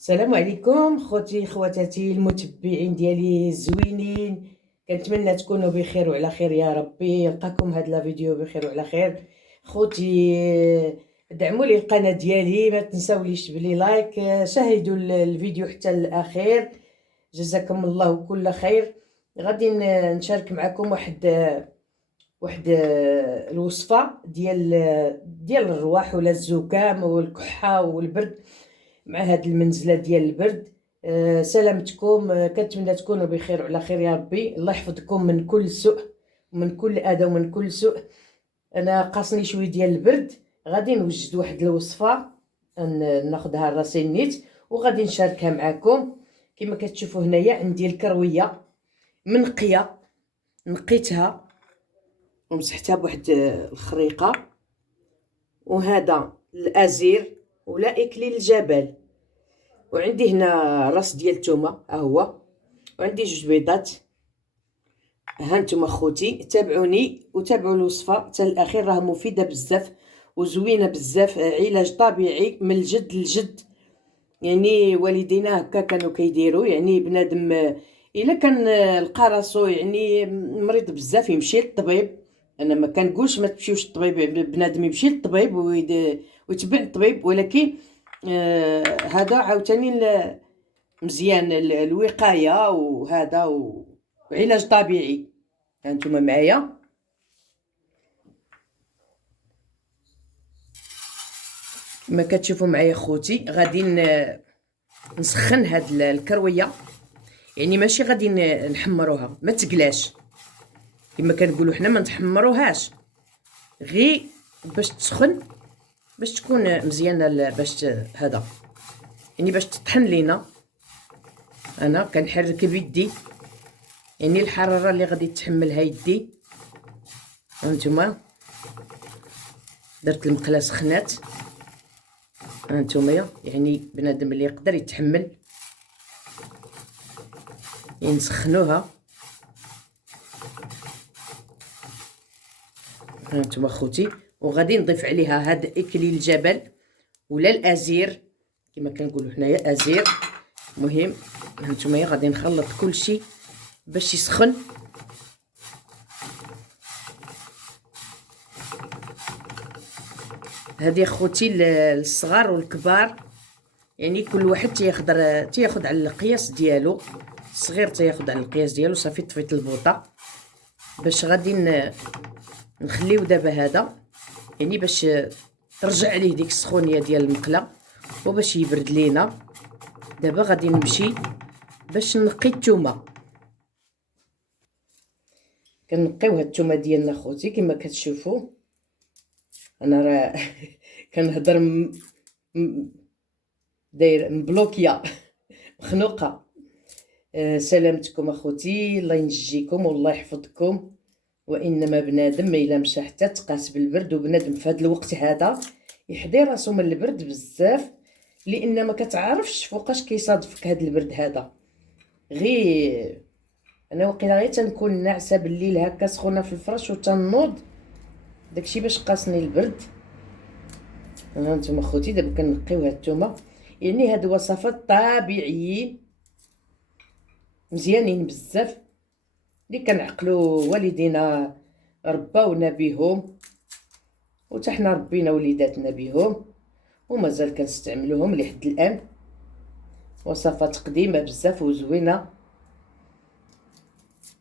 السلام عليكم خوتي خواتاتي المتبعين ديالي الزوينين. كنتمنى تكونوا بخير وعلى خير يا ربي. يلقاكم هاد لا فيديو بخير وعلى خير. خوتي دعموا لي القناه ديالي، ما تنساوليش بلي لايك، شاهدوا الفيديو حتى الاخير. جزاكم الله كل خير. غادي نشارك معكم واحد الوصفه ديال الرواح ولا الزكام والكحه والبرد مع هاد المنزله ديال البرد. سلامتكم. كنتمنى تكونوا بخير وعلى خير يا ربي. الله يحفظكم من كل سوء ومن كل اذى ومن كل سوء. انا قاصني شويه ديال البرد، غادي نوجد واحد الوصفه ناخذها لراسي النيت وغادي نشاركها معكم. كما كتشوفوا هنايا عندي الكرويه منقيه، نقيتها ومسحتها بواحد الخريقه. وهذا الازير ولا اكليل الجبل. وعندي هنا راس ديال الثومه ها هو، وعندي جوج بيضات. ها نتوما خوتي تابعوني وتابعوا الوصفه حتى الاخير، راه مفيده بزاف وزوينه بزاف. علاج طبيعي من الجد للجد، يعني والدينا هكا كانوا كيديروا. يعني بنادم الا كان لقى راسو يعني مريض بزاف يمشي للطبيب. انا ما كنقولش ما تمشيوش للطبيب، بنادم يمشي للطبيب ويتبع الطبيب، ولكن هذا عاوتاني مزيان الوقايه وهذا وعلاج طبيعي. هانتوما معايا. كما كتشوفوا معايا خوتي غادي نسخن هاد الكرويه. يعني ماشي غادي نحمروها، ما تقلاش كما كنقولوا حنا، ما نتحمروهاش، غير باش تسخن، باش تكون مزيانه، باش هذا يعني باش تطحن لينا. انا كنحرك بيدي، يعني الحراره اللي غادي تحملها يدي. هانتوما درت المقله سخنات. هانتوما يعني بنادم اللي يقدر يتحمل يعني نسخنوها. هانتوما خوتي، وغادي نضيف عليها هاد اكليل الجبل ولا الازير كما كنقولوا حنايا ازير. مهم هانتوما غادي نخلط كلشي باش يسخن. هذه خوتي الصغار والكبار، يعني كل واحد تياخذ على القياس ديالو. الصغير تياخذ على القياس ديالو. صافي طفيت البوطه باش غادي نخليو دابا هذا، يعني باش ترجع عليه ديك السخونيه ديال المقله وباش يبرد لينا. دابا غادي نمشي باش نقي الثومه. كنقيو هاد الثومه ديالنا خوتي كما كتشوفوا. انا راه كنهضر داير مبلوكيه مخنوقه. سلامتكم اخوتي، الله ينجيكم والله يحفظكم. وانما بنادم الا مشى حتى تقاس بالبرد، وبنادم في هذا الوقت هذا يحضي راسو من البرد بزاف، لان ما كتعرفش فوقاش كيصادفك هذا البرد هذا. غير انا وقيلا غير تنكون ناعسه بالليل هكا سخونه في الفراش وتنوض، داكشي باش قاسني البرد. هانتوما خوتي دابا كنقيو هاد الثومه. يعني هاد وصفات طبيعيين مزيانين بزاف اللي كنعقلوا والدينا رباونا بهم، وتا حنا ربينا وليداتنا بهم ومازال كنستعملوهم لحد الان. وصفات قديمه بزاف وزوينه،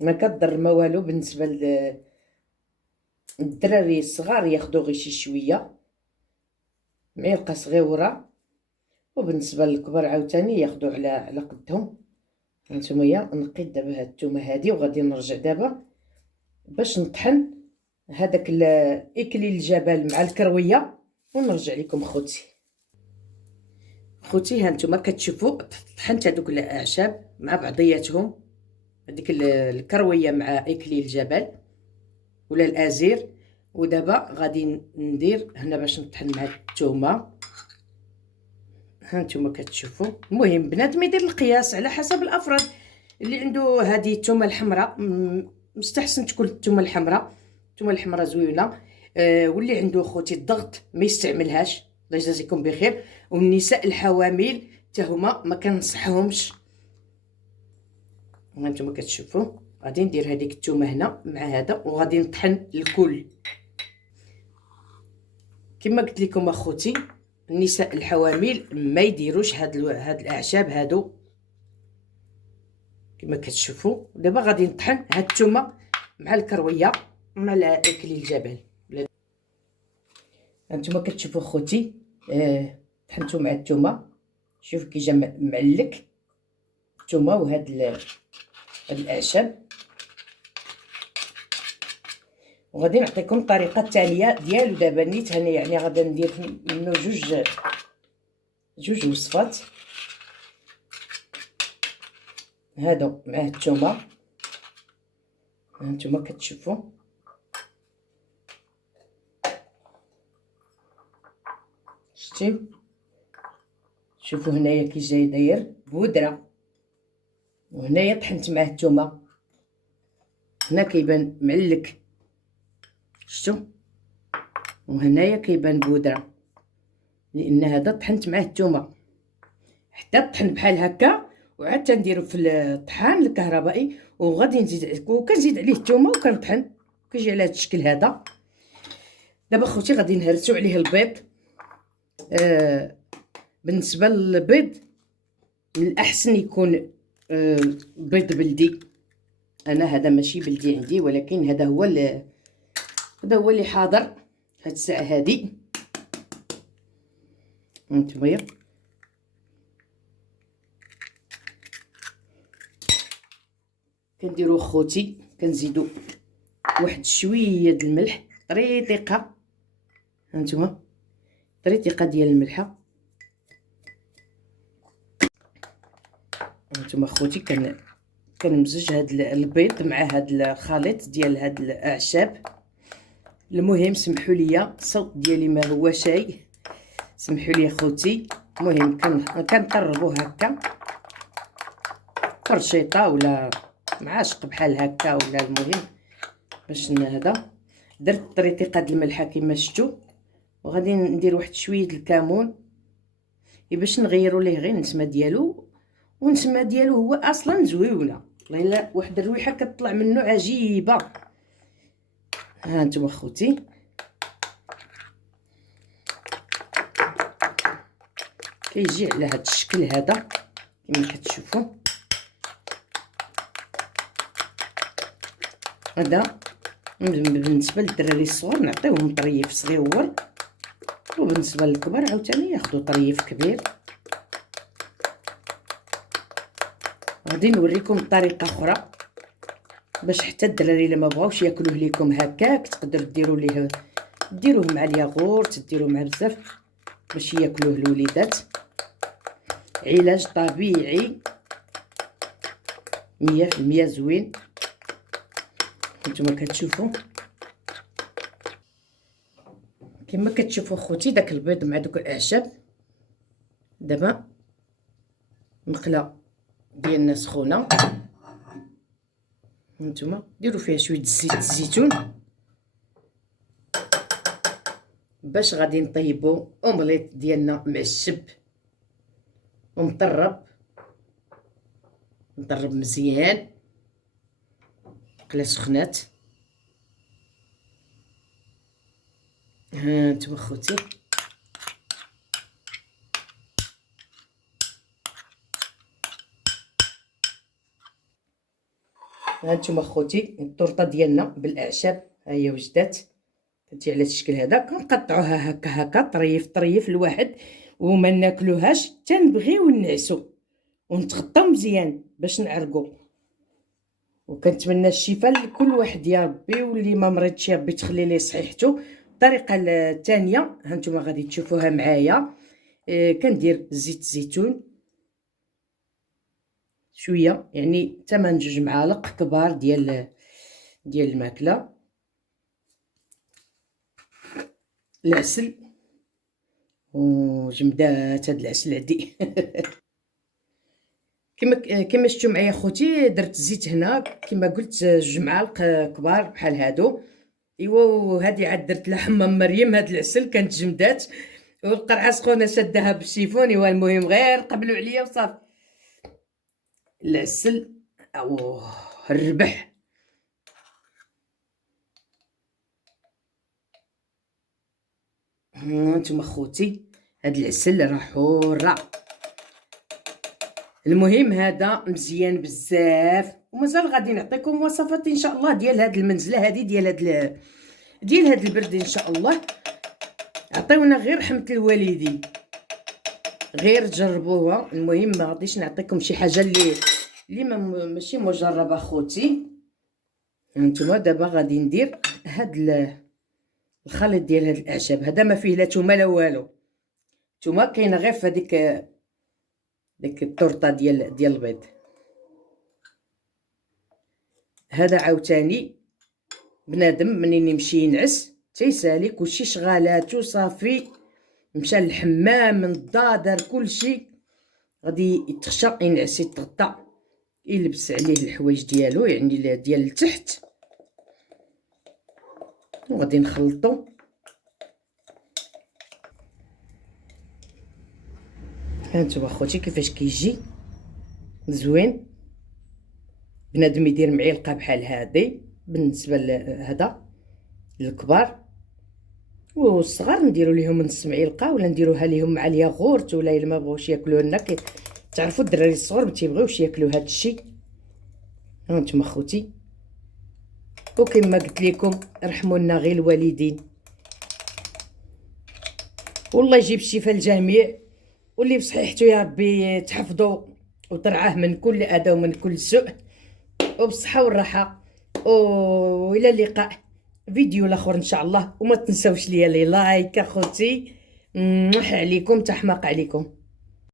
ما كضر ما والو. بالنسبه للدراري الصغار ياخذوا غير شي شويه، معلقه صغيره، وبالنسبه للكبار عاوتاني ياخذوا على قدهم. هانتوما نقيت دابا هاد الثومه هادي، وغادي نرجع دابا باش نطحن هذاك اكليل الجبل مع الكرويه ونرجع لكم خوتي. خوتي هانتوما كتشوفوا طحنت هذوك الاعشاب مع بعضياتهم، هذيك الكرويه مع اكليل الجبل ولا الازير. ودابا غادي ندير هنا باش نطحن مع الثومه. هانتوما كتشوفوا. المهم بنادم يدير القياس على حسب الافراد. اللي عنده هذه الثومه الحمراء مستحسن تكون الثومه الحمراء. الثومه الحمراء زوينه. واللي عنده خوتي الضغط ما يستعملهاش، الله يجازيكم بخير. والنساء الحوامل حتى هما ما كنصحهمش. هانتوما كتشوفوا غادي ندير هذيك الثومه هنا مع هذا وغادي نطحن الكل. كما قلت لكم اخوتي النساء الحوامل ما يديروش هاد الاعشاب هادو كما كتشوفوا. دابا غادي نطحن هاد الثومه مع الكرويه مع اكليل الجبل. هانتوما كتشوفوا خوتي طحنتو مع الثومه. شوف كي جا معلك الثومه وهاد الاعشاب. وغادي نعطيكم الطريقه الثانيه ديالو دابا نيت انا، يعني غادي ندير منه جوج وصفات. هادو مع الثومه هانتوما كتشوفوا. شتيو شوفوا هنايا كي جاي داير بودره، وهنايا طحنت معاه الثومه هنا كيبان معلك شتو، وهنايا كيبان بودره لان هذا طحنت معاه الثومه حتى طحن بحال هكا. وعاد تنديرو في الطحان الكهربائي وغادي نزيد وكنزيد عليه الثومه وكنطحن كيجي على هذا الشكل هذا. دابا خوتي غادي نهرسو عليه البيض. بالنسبه للبيض من الاحسن يكون بيض بلدي. انا هذا ماشي بلدي عندي، ولكن هذا هو اللي حاضر هاد الساعه هادي. هانتوما كنديرو خوتي كنزيدو واحد شويه د الملح طريطيقه. هانتوما طريطيقه ديال الملحه. هانتوما خوتي كنمزج هاد البيض مع هاد الخليط ديال هاد الاعشاب. المهم سمحوا لي الصوت ديالي ما هو شيء، سمحوا لي خوتي. المهم كنقربوه هكا فرشيطه ولا معاشق بحال هكا، ولا المهم باش هذا. درت طريقه د الملحه كما شفتوا، وغادي ندير واحد شويه الكمون باش نغيروا ليه غير النسمه ديالو. والنسمه ديالو هو اصلا زويونه والله، الا واحد الريحه كتطلع منه عجيبه. ها انتم اخوتي كيجي على هذا الشكل هذا كما كتشوفوا. هذا بالنسبه للدراري الصغار نعطيوهم طريف صغيور، وبالنسبه للكبار عاوتاني ياخذوا طريف كبير. غادي نوريكم طريقه اخرى باش حتى الدراري اللي ما بغاوش ياكلوه ليكم هكاك تقدروا ديروه مع الياغورت، ديروه مع بزاف باش ياكلوه الوليدات. علاج طبيعي 100% زوين. نتوما كتشوفوا كما كتشوفوا خوتي داك البيض مع دوك الاعشاب. دابا مقله ديالنا سخونه، نتوما ديروا فيها شويه زيت الزيتون باش غادي نطيبوا اومليط ديالنا معشب ومطرب مزيان. مقله سخنات. ها نتوما خوتي هانتوما خوتي الطورطه ديالنا بالاعشاب ها هي وجدات. كتجي على الشكل هذا كنقطعوها هكا طريف الواحد، وما ناكلوهاش تنبغيو نعسو ونتغطاو مزيان باش نعرقو. وكنتمنى الشفاء لكل واحد يا ربي، واللي ما مريضش يا ربي تخلي ليه صحيحته. الطريقه الثانيه هانتوما غادي تشوفوها معايا. كندير زيت الزيتون شويه، يعني 8 جوج معالق كبار ديال الماكله. العسل وجمدات هاد العسل عدي كما شفتوا معايا خوتي درت الزيت هنا كما قلت 2 معالق كبار بحال هادو. ايوا وهذه عاد درت لها حمام مريم. هاد العسل كانت جمدات. والقرعه سخونه شدها بالشيفوني، والمهم غير قبلوا عليا وصافي. العسل اوه الربح. هانتوما خوتي هاد العسل راه حوره. المهم هذا مزيان بزاف، ومازال غادي نعطيكم وصفات ان شاء الله ديال هاد المنزله هذه، ديال هاد البرد ان شاء الله. عطيونا غير رحمه الوالدين، غير جربوها. المهم ما غاديش نعطيكم شي حاجه اللي ماشي مجربه خوتي. هانتوما دابا غادي ندير هاد الخليط ديال هاد الاعشاب. هذا ما فيه لا تومه لا والو، تومه كاينه غير في هذيك ديك الطورطه ديال البيض. هذا عاوتاني بنادم منين يمشي ينعس تيسالي كلشي شغالاتو صافي، مشى للحمام نضا دار كلشي، غادي يتخشى ينعس يتغطى يلبس عليه الحوايج ديالو يعني ديال التحت، وغادي نخلطو. هانتوما اخوتي كيفاش كيجي زوين. بنادم يدير معلقه بحال هادي بالنسبه لهذا الكبار، والصغار نديروا ليهم نص معلقه، ولا نديروها ليهم مع الياغورت، ولا الا ما بغاوش ياكلوه لنا تعرفوا الدراري الصغار ما تيبغيوش ياكلوا هذا الشيء. هانتوما اخوتي، وكما قلت لكم رحموا لنا غير الوالدين، والله يجيب الشفاء للجميع، واللي بصحيحته يا ربي تحفظوا وترعاه من كل اذى ومن كل سوء، وبالصحه والراحه. والى اللقاء فيديو الاخر ان شاء الله. وما تنساوش ليا لي لايك اخوتي، عليكم تحماق عليكم.